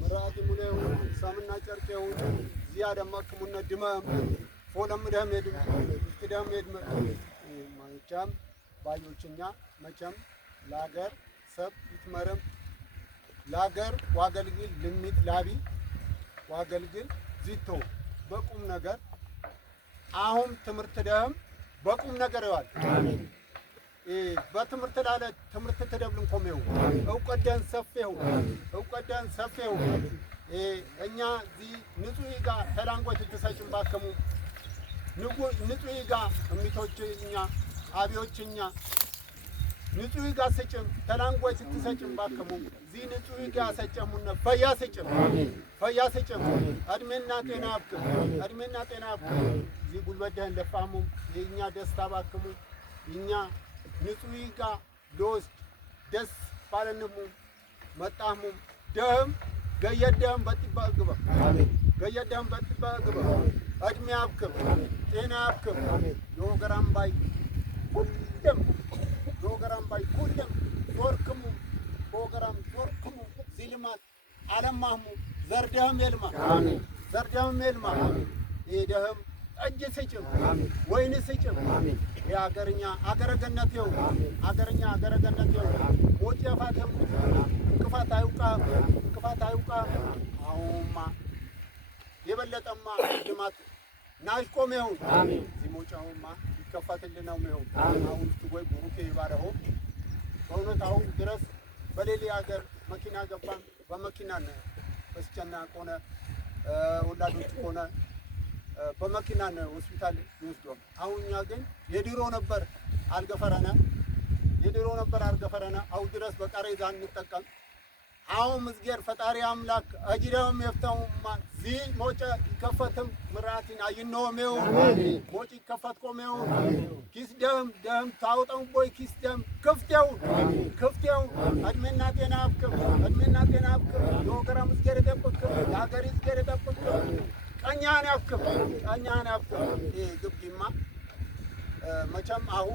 ምራቲ ሙኔው ሳምና ጨርቄው ዚያ ደማክሙነ ድማም ፎለም ደም ሄድ ትደም ሄድ ማቻም ባዮችኛ መቸም ላገር ሰብ ይትመረም ላገር ዋገልግል ልሚት ላቢ ዋገልግል ዚቶ በቁም ነገር አሁን ትምርት ደም በቁም ነገር ይዋል አሜን በትምርት ላለ ትምርት ተደብልን ቆሜው እውቀደን ሰፌው እኛ ዚ ንጹህ ጋ ተላንጎት ተሰጭም ባከሙ ንጹህ ጋ እሚቶችኛ አብዮችኛ ንጹህ ጋ ሰጭም ተላንጎት ተሰጭም ባከሙ ዚ ንጹህ ጋ ሰጨሙነ ፈያ ሰጭም አድሜና ጤና አብክ ዚ ጉልበደን ለፋሙ የኛ ደስታ ባከሙ እኛ ንጹህ ጋ ሎስ ደስ ባለንሙ መጣሙ ደም ገየደም በጥባ ግባ አሜን ገየደም በጥባ ግባ አድሜ አብክም ጤና አብክም ዶገራም ባይ ሁሉም ዞርክሙ ዶገራም ዞርክሙ ዚልማት አለማሙ ዘርደም የልማ አሜን ዘርደም የልማ አሜን ይደህም ጠጅ ስጭም ወይን ስጭም የአገርኛ አገረገነት ይው አገርኛ አገረገነት ይው ሞጭ ያፋተም እንቅፋት አይውቃ አሁንማ የበለጠማ ልማት ናሽቆም ይሁን አሜን ሲሞጫውማ ይከፋትልን ነው ይሁን አሁን ትጎይ ቡሩኬ ይባረው በእውነት አሁን ድረስ በሌላ ሀገር መኪና ገባን በመኪና ነው በስጨና ቆነ ወላዶች ቆነ በመኪና ነው ሆስፒታል ይወስዶ አሁንኛ ግን የድሮ ነበር አልገፈረና አው ድረስ በቃሬዛ እንጠቀም አሁን ምስገር ፈጣሪ አምላክ አጅራም የፍታውማ ዚ ሞጨ ይከፈትም ምራቲን አይኖሜው ሞጭ ይከፈት ቆሜው ኪስ ደም ታውጣው ቦይ ኪስ ደም ክፍቴው አድሜና ጤና አብክም ዶገራ ምስገር ደብክ ያገሪ ምስገር ደብክ ቀኛን ያብክም ግብጊማ መቸም አሁ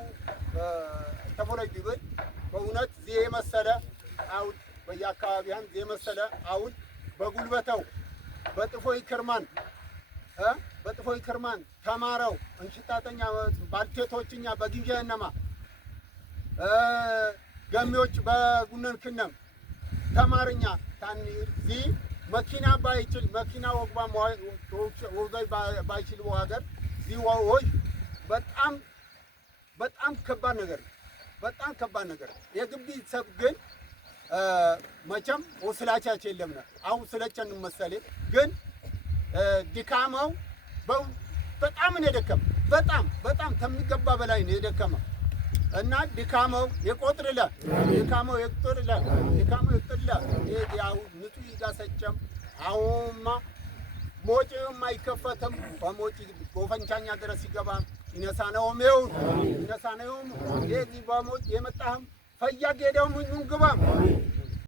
ተፎለጅ ቢብል በእውነት ዚህ መሰለ አሁን በየአካባቢያን ዚህ መሰለ አሁን በጉልበተው በጥፎይ ክርማን ተማረው እንሽጣተኛ ባልቴቶችኛ በጊዜነማ ገሚዎች በጉነን ክነም ተማርኛ ታን ዚህ መኪና ባይችል መኪና ወግባ ወገይ ባይችል ሀገር ዚዋዎች በጣም ከባድ ነገር የግቢ ሰብ ግን መቸም ወስላቻች የለምና አሁን ስለጨን መሰለ ግን ድካማው በጣም ነው የደከመ በጣም ከሚገባ በላይ ነው የደከመ እና ድካማው የቆጥርለ ያው ንጹህ ይጋሰጨም አሁንማ ሞጭም አይከፈትም በሞጭ ጎፈንቻኛ ድረስ ይገባ ይነሳነውም የዚህ በሞጭ የመጣህም ፈያግ ሄደው ምኑን ግባም